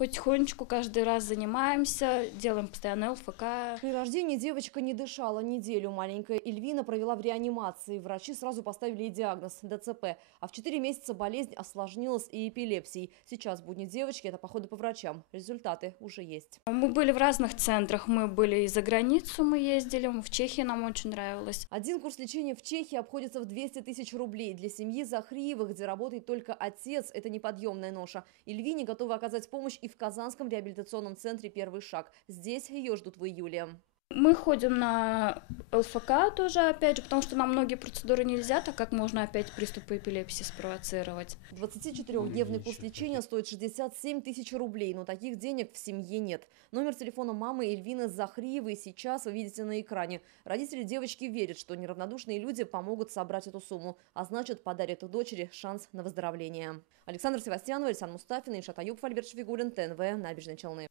Потихонечку каждый раз занимаемся, делаем постоянно ЛФК. При рождении девочка не дышала неделю. Маленькая Эльвина провела в реанимации. Врачи сразу поставили ей диагноз – ДЦП. А в 4 месяца болезнь осложнилась и эпилепсией. Сейчас будни девочки – это походы по врачам. Результаты уже есть. Мы были в разных центрах. Мы были и за границу, мы ездили, в Чехии нам очень нравилось. Один курс лечения в Чехии обходится в 200 тысяч рублей. Для семьи Захриевых, где работает только отец, это неподъемная ноша. Эльвине готовы оказать помощь и в Казанском реабилитационном центре «Первый шаг». Здесь ее ждут в июле. Мы ходим на ЛФК тоже, опять же, потому что нам многие процедуры нельзя, так как можно опять приступы эпилепсии спровоцировать. 24-дневный курс лечения стоит 67 тысяч рублей, но таких денег в семье нет. Номер телефона мамы Эльвины Захриевой сейчас вы видите на экране. Родители девочки верят, что неравнодушные люди помогут собрать эту сумму, а значит, подарят их дочери шанс на выздоровление. Александр Севастьянов, Александр Мустафин, Ильшат Аюбов, Альберт Швигулин, ТНВ, Набережные Челны.